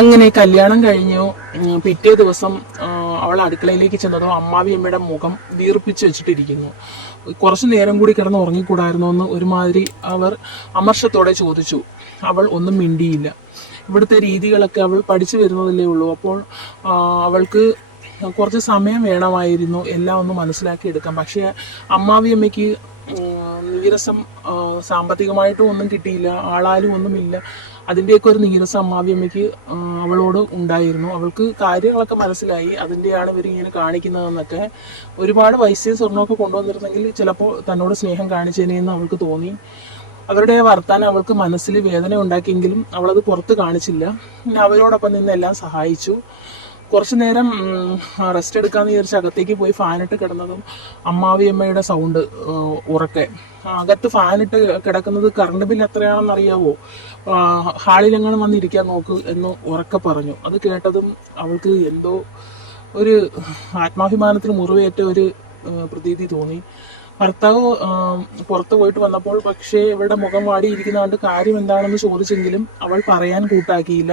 അങ്ങനെ കല്യാണം കഴിഞ്ഞു. പിറ്റേ ദിവസം അവൾ അടുക്കളയിലേക്ക് ചെന്നതോ അമ്മാവിയമ്മയുടെ മുഖം വീർപ്പിച്ച് വെച്ചിട്ടിരിക്കുന്നു. കുറച്ചു നേരം കൂടി കിടന്ന് ഉറങ്ങിക്കൂടായിരുന്നോ എന്ന് ഒരുമാതിരി അവർ അമർഷത്തോടെ ചോദിച്ചു. അവൾ ഒന്നും മിണ്ടിയില്ല. ഇവിടുത്തെ രീതികളൊക്കെ അവൾ പഠിച്ചു വരുന്നതല്ലേ ഉള്ളൂ. അപ്പോൾ അവൾക്ക് കുറച്ച് സമയം വേണമായിരുന്നു എല്ലാം ഒന്ന് മനസ്സിലാക്കി എടുക്കാം. പക്ഷേ അമ്മാവിയമ്മയ്ക്ക് നീരസം സാമ്പത്തികമായിട്ടും ഒന്നും കിട്ടിയില്ല, ആളാലും ഒന്നുമില്ല. അതിൻ്റെയൊക്കെ ഒരു നീരസം അമ്മാവിയമ്മയ്ക്ക് അവളോട് ഉണ്ടായിരുന്നു. അവൾക്ക് കാര്യങ്ങളൊക്കെ മനസ്സിലായി, അതിൻ്റെയാണ് ഇവരിങ്ങനെ കാണിക്കുന്നതെന്നൊക്കെ. ഒരുപാട് പൈസയും സ്വർണ്ണമൊക്കെ കൊണ്ടുവന്നിരുന്നെങ്കിൽ ചിലപ്പോൾ തന്നോട് സ്നേഹം കാണിച്ചേനെന്ന് അവൾക്ക് തോന്നി. അവരുടെ വർത്താനം അവൾക്ക് മനസ്സിൽ വേദന ഉണ്ടാക്കിയെങ്കിലും അവളത് പുറത്ത് കാണിച്ചില്ല. പിന്നെ അവരോടൊപ്പം നിന്ന് എല്ലാം സഹായിച്ചു. കുറച്ചു നേരം റെസ്റ്റ് എടുക്കാമെന്ന് വിചാരിച്ച് അകത്തേക്ക് പോയി ഫാനിട്ട് കിടന്നതും അമ്മാവിയമ്മയുടെ സൗണ്ട് ഉറക്കെ. അകത്ത് ഫാനിട്ട് കിടക്കുന്നത് കറണ്ട് ബില്ല് എത്രയാണെന്ന് അറിയാവോ, ഹാളിലെങ്ങനെ വന്നിരിക്കാൻ നോക്ക് എന്ന് ഉറക്കെ പറഞ്ഞു. അത് കേട്ടതും അവൾക്ക് എന്തോ ഒരു ആത്മാഭിമാനത്തിന് മുറിവേറ്റ ഒരു പ്രതീതി തോന്നി. ഭർത്താവ് പുറത്ത് പോയിട്ട് വന്നപ്പോൾ പക്ഷേ ഇവളുടെ മുഖം വാടിയിരിക്കുന്നതുകൊണ്ട് കാര്യം എന്താണെന്ന് ചോദിച്ചെങ്കിലും അവൾ പറയാൻ കൂട്ടാക്കിയില്ല.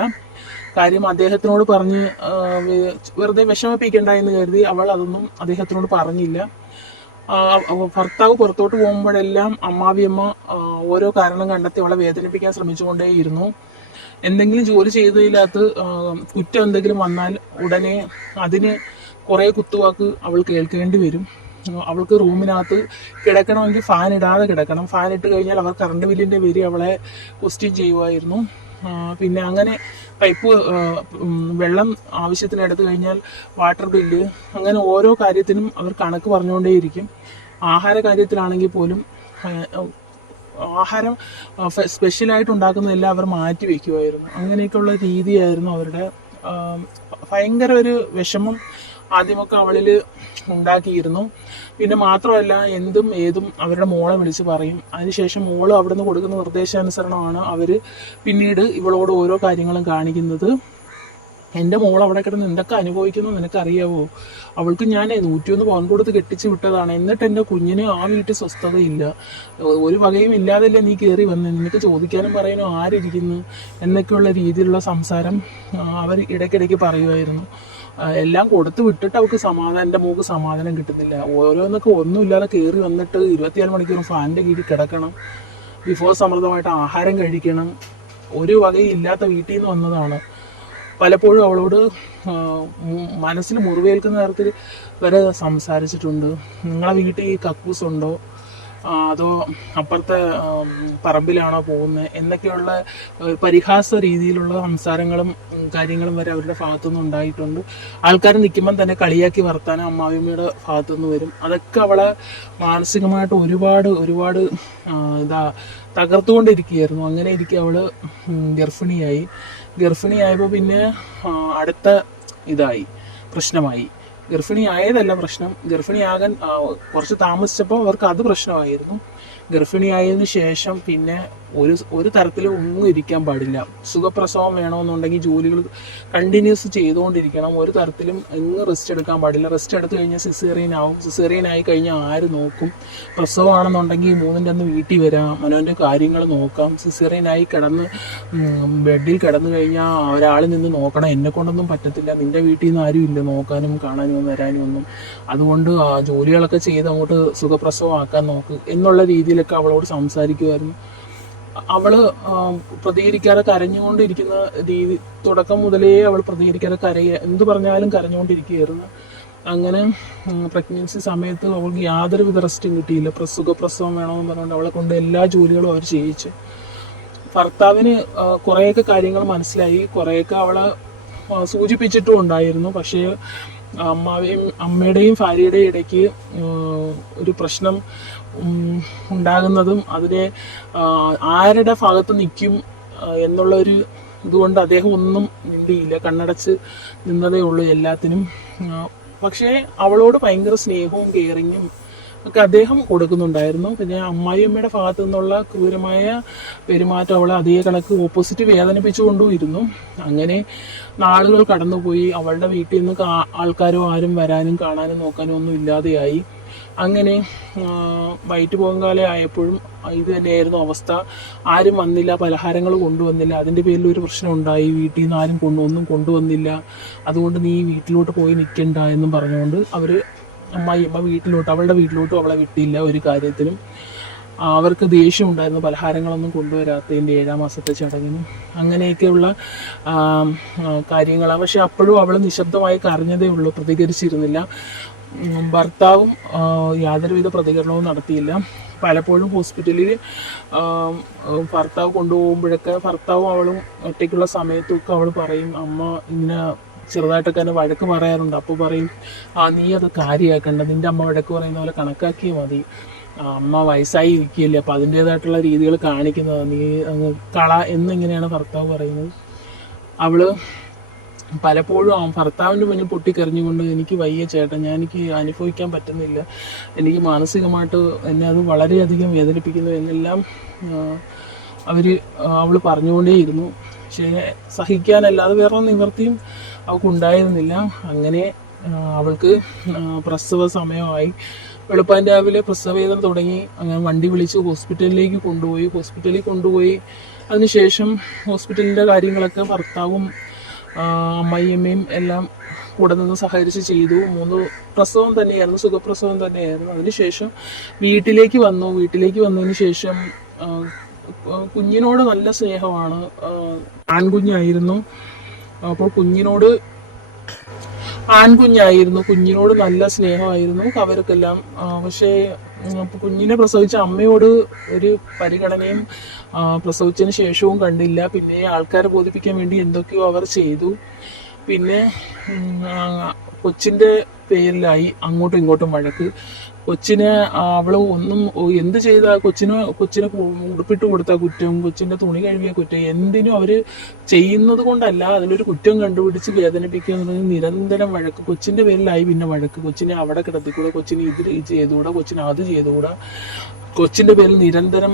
കാര്യം അദ്ദേഹത്തിനോട് പറഞ്ഞ് വെറുതെ വിഷമിപ്പിക്കണ്ട എന്ന് കരുതി അവൾ അതൊന്നും അദ്ദേഹത്തിനോട് പറഞ്ഞില്ല. ഭർത്താവ് പുറത്തോട്ട് പോകുമ്പോഴെല്ലാം അമ്മാവിയമ്മ ഓരോ കാരണം കണ്ടെത്തി അവളെ വേദനിപ്പിക്കാൻ ശ്രമിച്ചുകൊണ്ടേയിരുന്നു. എന്തെങ്കിലും ജോലി ചെയ്തതിനകത്ത് കുറ്റം എന്തെങ്കിലും വന്നാൽ ഉടനെ അതിന് കുറേ കുത്തുവാക്ക് അവൾ കേൾക്കേണ്ടി വരും. അവൾക്ക് റൂമിനകത്ത് കിടക്കണമെങ്കിൽ ഫാൻ ഇടാതെ കിടക്കണം. ഫാൻ ഇട്ട് കഴിഞ്ഞാൽ അവർ കറണ്ട് ബില്ലിൻ്റെ പേര് അവളെ ക്വസ്റ്റ്യൻ ചെയ്യുമായിരുന്നു. പിന്നെ അങ്ങനെ പൈപ്പ് വെള്ളം ആവശ്യത്തിന് എടുത്തു കഴിഞ്ഞാൽ വാട്ടർ ബില്ല്, അങ്ങനെ ഓരോ കാര്യത്തിനും അവർ കണക്ക് പറഞ്ഞുകൊണ്ടേയിരിക്കും. ആഹാര കാര്യത്തിലാണെങ്കിൽ പോലും ആഹാരം സ്പെഷ്യലായിട്ട് ഉണ്ടാക്കുന്നതെല്ലാം അവർ മാറ്റി വയ്ക്കുമായിരുന്നു. അങ്ങനെയൊക്കെയുള്ള രീതിയായിരുന്നു അവരുടെ. ഭയങ്കര ഒരു വിഷമം ആദ്യമൊക്കെ അവളിൽ ഉണ്ടാക്കിയിരുന്നു. പിന്നെ മാത്രമല്ല എന്തും ഏതും അവരുടെ മോളെ വിളിച്ച് പറയും. അതിനുശേഷം മോള് അവിടെ നിന്ന് കൊടുക്കുന്ന നിർദ്ദേശാനുസരണമാണ് അവർ പിന്നീട് ഇവളോട് ഓരോ കാര്യങ്ങളും കാണിക്കുന്നത്. എൻ്റെ മോൾ അവിടെ കിടന്ന് എന്തൊക്കെ അനുഭവിക്കുന്നു നിനക്കറിയാവോ? അവൾക്ക് ഞാൻ 101 പവൻ കൊടുത്ത് കെട്ടിച്ച് വിട്ടതാണ്, എന്നിട്ട് എൻ്റെ കുഞ്ഞിന് ആ വീട്ടിൽ സ്വസ്ഥതയില്ല, ഒരു വകയും ഇല്ലാതല്ലേ നീ കയറി വന്ന്, നിനക്ക് ചോദിക്കാനും പറയാനും ആരിരിക്കുന്നു എന്നൊക്കെയുള്ള രീതിയിലുള്ള സംസാരം അവർ ഇടയ്ക്കിടയ്ക്ക് പറയുമായിരുന്നു. എല്ലാം കൊടുത്ത് വിട്ടിട്ട് അവൾക്ക് സമാധാനം, എൻ്റെ മോൾക്ക് സമാധാനം കിട്ടുന്നില്ല. ഓരോന്നൊക്കെ ഒന്നുമില്ലാതെ കയറി വന്നിട്ട് 24 മണിക്കൂറും ഫാനിൻ്റെ കീഴിൽ കിടക്കണം, വിഭവസമൃദ്ധമായിട്ട് ആഹാരം കഴിക്കണം, ഒരു വകയും ഇല്ലാത്ത വീട്ടിൽ നിന്ന് വന്നതാണ്. പലപ്പോഴും അവളോട് മനസ്സിൽ മുറിവേൽക്കുന്ന തരത്തിൽ വരെ സംസാരിച്ചിട്ടുണ്ട്. നിങ്ങളെ വീട്ടിൽ ഈ കക്കൂസ് ഉണ്ടോ, അതോ അപ്പുറത്തെ പറമ്പിലാണോ പോകുന്നത് എന്നൊക്കെയുള്ള പരിഹാസ രീതിയിലുള്ള സംസാരങ്ങളും കാര്യങ്ങളും വരെ അവരുടെ ഭാഗത്തുനിന്ന് ഉണ്ടായിട്ടുണ്ട്. ആൾക്കാർ നിൽക്കുമ്പം തന്നെ കളിയാക്കി വർത്താനം അമ്മാവിയമ്മയുടെ ഭാഗത്തുനിന്ന് വരും. അതൊക്കെ അവളെ മാനസികമായിട്ട് ഒരുപാട് ഒരുപാട് തകർത്തുകൊണ്ടിരിക്കുകയായിരുന്നു. അങ്ങനെ ഇരിക്കുക അവൾ ഗർഭിണിയായപ്പോൾ പിന്നെ അടുത്ത പ്രശ്നമായി. ഗർഭിണിയായതല്ല പ്രശ്നം, ഗർഭിണിയാകാൻ കുറച്ച് താമസിച്ചപ്പോൾ അവർക്ക് അത് പ്രശ്നമായിരുന്നു. ഗർഭിണിയായതിനു ശേഷം പിന്നെ ഒരു തരത്തിലും ഒന്നും ഇരിക്കാൻ പാടില്ല. സുഖപ്രസവം വേണമെന്നുണ്ടെങ്കിൽ ജോലികൾ കണ്ടിന്യൂസ് ചെയ്തുകൊണ്ടിരിക്കണം. ഒരു തരത്തിലും എങ്ങും റെസ്റ്റ് എടുക്കാൻ പാടില്ല. റെസ്റ്റ് എടുത്തു കഴിഞ്ഞാൽ സിസേറിയൻ ആയി കഴിഞ്ഞാൽ ആര് നോക്കും? പ്രസവമാണെന്നുണ്ടെങ്കിൽ 3-ന്റെ അന്ന് വീട്ടിൽ വരാം, മനോൻ്റെ കാര്യങ്ങൾ നോക്കാം. സിസേറിയനായി കിടന്ന് ബെഡിൽ കിടന്നു കഴിഞ്ഞാൽ ഒരാളിൽ നിന്ന് നോക്കണം. എന്നെ കൊണ്ടൊന്നും പറ്റത്തില്ല, നിൻ്റെ വീട്ടിൽ നിന്ന് ആരും ഇല്ല നോക്കാനും കാണാനും വരാനും ഒന്നും. അതുകൊണ്ട് ജോലികളൊക്കെ ചെയ്ത് അങ്ങോട്ട് സുഖപ്രസവം ആക്കാൻ നോക്ക് എന്നുള്ള രീതിയിലൊക്കെ അവളോട് സംസാരിക്കുമായിരുന്നു. അവള് പ്രതികരിക്കാതെ കരഞ്ഞുകൊണ്ടിരിക്കുന്ന രീതി, തുടക്കം മുതലേ അവൾ പ്രതികരിക്കാതെ എന്ത് പറഞ്ഞാലും കരഞ്ഞുകൊണ്ടിരിക്കുകയായിരുന്നു. അങ്ങനെ പ്രഗ്നൻസി സമയത്ത് അവൾക്ക് യാതൊരുവിധ റെസ്റ്റും കിട്ടിയില്ല. സുഖപ്രസവം വേണമെന്ന് പറഞ്ഞുകൊണ്ട് അവളെ കൊണ്ട് എല്ലാ ജോലികളും അവർ ചെയ്യിച്ചു. ഭർത്താവിന് കുറേയൊക്കെ കാര്യങ്ങൾ മനസ്സിലായി, കുറേയൊക്കെ അവളെ സൂചിപ്പിച്ചിട്ടും ഉണ്ടായിരുന്നു. പക്ഷേ അമ്മയുടെയും ഭാര്യയുടെയും ഇടയ്ക്ക് ഒരു പ്രശ്നം ഉണ്ടാകുന്നതും അതിനെ ആരുടെ ഭാഗത്ത് നിൽക്കും എന്നുള്ളൊരു ഇതുകൊണ്ട് അദ്ദേഹം ഒന്നും മിണ്ടിയില്ല, കണ്ണടച്ച് നിന്നതേ ഉള്ളൂ എല്ലാത്തിനും. പക്ഷേ അവളോട് ഭയങ്കര സ്നേഹവും കെയറിങ്ങും ഒക്കെ അദ്ദേഹം കൊടുക്കുന്നുണ്ടായിരുന്നു. പിന്നെ അമ്മായിയമ്മയുടെ ഭാഗത്തു നിന്നുള്ള ക്രൂരമായ പെരുമാറ്റം അവളെ അതേ കണക്ക് ഓപ്പോസിറ്റ് വേദനിപ്പിച്ചുകൊണ്ടും ഇരുന്നു. അങ്ങനെ നാളുകൾ കടന്നുപോയി. അവളുടെ വീട്ടിൽ നിന്ന് ആൾക്കാരോ ആരും വരാനും കാണാനും നോക്കാനും ഒന്നും ഇല്ലാതെയായി. അങ്ങനെ വയറ്റ് പോകാലെ ആയപ്പോഴും ഇത് തന്നെയായിരുന്നു അവസ്ഥ. ആരും വന്നില്ല, പലഹാരങ്ങൾ കൊണ്ടുവന്നില്ല. അതിൻ്റെ പേരിൽ ഒരു പ്രശ്നം ഉണ്ടായി. വീട്ടിൽ നിന്ന് ആരും ഒന്നും കൊണ്ടുവന്നില്ല, അതുകൊണ്ട് നീ വീട്ടിലോട്ട് പോയി നിൽക്കണ്ട എന്നും പറഞ്ഞുകൊണ്ട് അമ്മ അവളുടെ വീട്ടിലോട്ടും അവളെ വിട്ടില്ല ഒരു കാര്യത്തിനും. അവർക്ക് ദേഷ്യം ഉണ്ടായിരുന്നു പലഹാരങ്ങളൊന്നും കൊണ്ടുവരാത്തതിൻ്റെ 7-ാം മാസത്തെ ചടങ്ങിന്. അങ്ങനെയൊക്കെയുള്ള കാര്യങ്ങളാണ്. പക്ഷെ അപ്പോഴും അവൾ നിശബ്ദമായി കരഞ്ഞതേ ഉള്ളൂ, പ്രതികരിച്ചിരുന്നില്ല. ഭർത്താവും യാതൊരുവിധ പ്രതികരണവും നടത്തിയില്ല. പലപ്പോഴും ഹോസ്പിറ്റലിൽ ഭർത്താവ് കൊണ്ടുപോകുമ്പോഴൊക്കെ ഭർത്താവും അവളും ഒറ്റയ്ക്കുള്ള സമയത്തൊക്കെ അവൾ പറയും, അമ്മ ഇങ്ങനെ ചെറുതായിട്ടൊക്കെ തന്നെ വഴക്ക് പറയാറുണ്ട്. അപ്പോൾ പറയും, നീ അത് കാര്യമാക്കണ്ട, നിൻ്റെ അമ്മ വഴക്ക് പറയുന്ന പോലെ കണക്കാക്കിയാൽ മതി, അമ്മ വയസ്സായി ഇരിക്കുകയല്ലേ, അപ്പം അതിൻ്റേതായിട്ടുള്ള രീതികൾ കാണിക്കുന്നത് നീ അങ്ങ് എന്നിങ്ങനെയാണ് ഭർത്താവ് പറയുന്നത്. അവൾ പലപ്പോഴും ഭർത്താവിൻ്റെ മുന്നിൽ പൊട്ടിക്കറിഞ്ഞുകൊണ്ട്, എനിക്ക് വയ്യ ചേട്ടൻ, എനിക്ക് അനുഭവിക്കാൻ പറ്റുന്നില്ല, എനിക്ക് മാനസികമായിട്ട് എന്നെ അത് വളരെയധികം വേദനിപ്പിക്കുന്നു എന്നെല്ലാം അവൾ പറഞ്ഞുകൊണ്ടേയിരുന്നു. പക്ഷേ സഹിക്കാനല്ലാതെ വേറെ നിവൃത്തിയും അവൾക്കുണ്ടായിരുന്നില്ല. അങ്ങനെ അവൾക്ക് പ്രസവ സമയമായി. വെളുപ്പാൻ രാവിലെ പ്രസവവേദന തുടങ്ങി. അങ്ങനെ വണ്ടി വിളിച്ച് ഹോസ്പിറ്റലിൽ കൊണ്ടുപോയി. അതിനുശേഷം ഹോസ്പിറ്റലിൻ്റെ കാര്യങ്ങളൊക്കെ ഭർത്താവും അമ്മായിയമ്മയും എല്ലാം കൂടെ നിന്ന് സഹകരിച്ച് ചെയ്തു. 3 പ്രസവം തന്നെയായിരുന്നു, സുഖപ്രസവം തന്നെയായിരുന്നു. അതിനുശേഷം വീട്ടിലേക്ക് വന്നതിന് ശേഷം കുഞ്ഞിനോട് നല്ല സ്നേഹമാണ്. ആൺകുഞ്ഞായിരുന്നു. അപ്പോൾ കുഞ്ഞിനോട് നല്ല സ്നേഹമായിരുന്നു അവർക്കെല്ലാം. പക്ഷേ കുഞ്ഞിനെ പ്രസവിച്ച അമ്മയോട് ഒരു പരിഗണനയും പ്രസവിച്ചതിന് ശേഷവും കണ്ടില്ല. പിന്നെ ആൾക്കാരെ ബോധിപ്പിക്കാൻ വേണ്ടി എന്തൊക്കെയോ അവർ ചെയ്തു. പിന്നെ കൊച്ചിൻ്റെ പേരിലായി അങ്ങോട്ടും ഇങ്ങോട്ടും വഴക്ക്. കൊച്ചിനെ അവൾ എന്ത് ചെയ്താൽ കൊച്ചിനെ ഉടുപ്പിട്ട് കൊടുത്ത കുറ്റം, കൊച്ചിൻ്റെ തുണി കഴുകിയ കുറ്റം, എന്തിനും അവർ ചെയ്യുന്നത് കൊണ്ടല്ല, അതിലൊരു കുറ്റം കണ്ടുപിടിച്ച് വേദനിപ്പിക്കുക എന്നുള്ളത് നിരന്തരം വഴക്ക്. കൊച്ചിൻ്റെ പേരിലായി പിന്നെ വഴക്ക്. കൊച്ചിനെ അവിടെ കിടത്തിക്കൂടെ, കൊച്ചിനെ ഇത് ചെയ്തുകൂടാ, കൊച്ചിനെ അത് ചെയ്തുകൂടാ. കൊച്ചിൻ്റെ പേരിൽ നിരന്തരം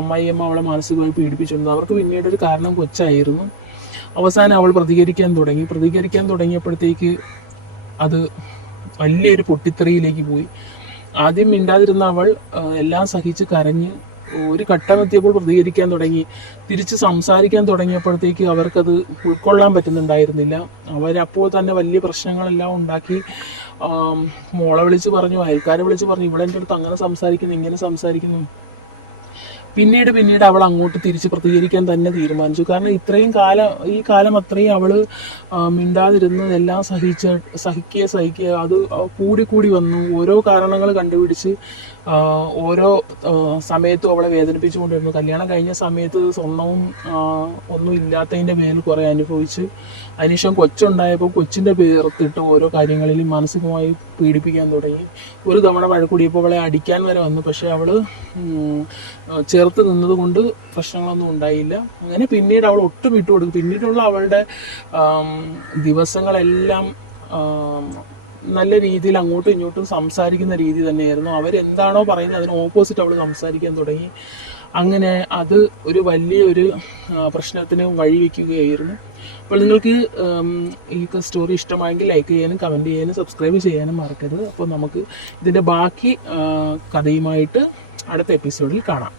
അമ്മായിയമ്മ അവളെ മാനസികമായി പീഡിപ്പിച്ചിരുന്നു. അവർക്ക് പിന്നീട് ഒരു കാരണം കൊച്ചായിരുന്നു. അവസാനം അവൾ പ്രതികരിക്കാൻ തുടങ്ങിയപ്പോഴത്തേക്ക് അത് വലിയൊരു പൊട്ടിത്തെറിയിലേക്ക് പോയി. ആദ്യം മിണ്ടാതിരുന്ന അവൾ എല്ലാം സഹിച്ച് കരഞ്ഞ് ഒരു ഘട്ടമെത്തിയപ്പോൾ പ്രതികരിക്കാൻ തുടങ്ങി. തിരിച്ച് സംസാരിക്കാൻ തുടങ്ങിയപ്പോഴത്തേക്ക് അവർക്കത് ഉൾക്കൊള്ളാൻ പറ്റുന്നുണ്ടായിരുന്നില്ല. അവരപ്പോൾ തന്നെ വലിയ പ്രശ്നങ്ങളെല്ലാം ഉണ്ടാക്കി. മോളെ വിളിച്ച് പറഞ്ഞു, അയൽക്കാരെ വിളിച്ച് പറഞ്ഞു, ഇവിടെ എൻ്റെ അടുത്ത് അങ്ങനെ സംസാരിക്കുന്നു, ഇങ്ങനെ സംസാരിക്കുന്നു. പിന്നീട് അവൾ അങ്ങോട്ട് തിരിച്ച് പ്രതികരിക്കാൻ തന്നെ തീരുമാനിച്ചു. കാരണം ഈ കാലം അത്രയും അവൾ മിണ്ടാതിരുന്ന് എല്ലാം സഹിക്കുക അത് കൂടി വന്നു. ഓരോ കാരണങ്ങൾ കണ്ടുപിടിച്ച് ഓരോ സമയത്തും അവളെ വേദനിപ്പിച്ചുകൊണ്ടിരുന്നു. കല്യാണം കഴിഞ്ഞ സമയത്ത് സ്വർണവും ഒന്നും ഇല്ലാത്തതിൻ്റെ പേരിൽ കുറേ അനുഭവിച്ച്. അതിനുശേഷം കൊച്ചുണ്ടായപ്പോൾ കൊച്ചിൻ്റെ പേർത്തിട്ട് ഓരോ കാര്യങ്ങളിലും മാനസികമായി പീഡിപ്പിക്കാൻ തുടങ്ങി. ഒരു തവണ വഴക്കൂടിയപ്പോൾ അവളെ അടിക്കാൻ വരെ വന്നു. പക്ഷേ അവൾ ചേർത്ത് നിന്നതുകൊണ്ട് പ്രശ്നങ്ങളൊന്നും ഉണ്ടായില്ല. അങ്ങനെ പിന്നീട് അവൾ ഒട്ടും വിട്ടുകൊടുക്കും. പിന്നീടുള്ള അവളുടെ ദിവസങ്ങളെല്ലാം നല്ല രീതിയിൽ അങ്ങോട്ടും ഇങ്ങോട്ടും സംസാരിക്കുന്ന രീതി തന്നെയായിരുന്നു. അവരെന്താണോ പറയുന്നത് അതിന് ഓപ്പോസിറ്റ് അവൾ സംസാരിക്കാൻ തുടങ്ങി. അങ്ങനെ അത് ഒരു വലിയൊരു പ്രശ്നത്തിന് വഴിവെക്കുകയായിരുന്നു. അപ്പോൾ നിങ്ങൾക്ക് ഈ സ്റ്റോറി ഇഷ്ടമായെങ്കിൽ ലൈക്ക് ചെയ്യാനും കമൻറ്റ് ചെയ്യാനും സബ്സ്ക്രൈബ് ചെയ്യാനും മറക്കരുത്. അപ്പോൾ നമുക്ക് ഇതിൻ്റെ ബാക്കി കഥയുമായിട്ട് അടുത്ത എപ്പിസോഡിൽ കാണാം.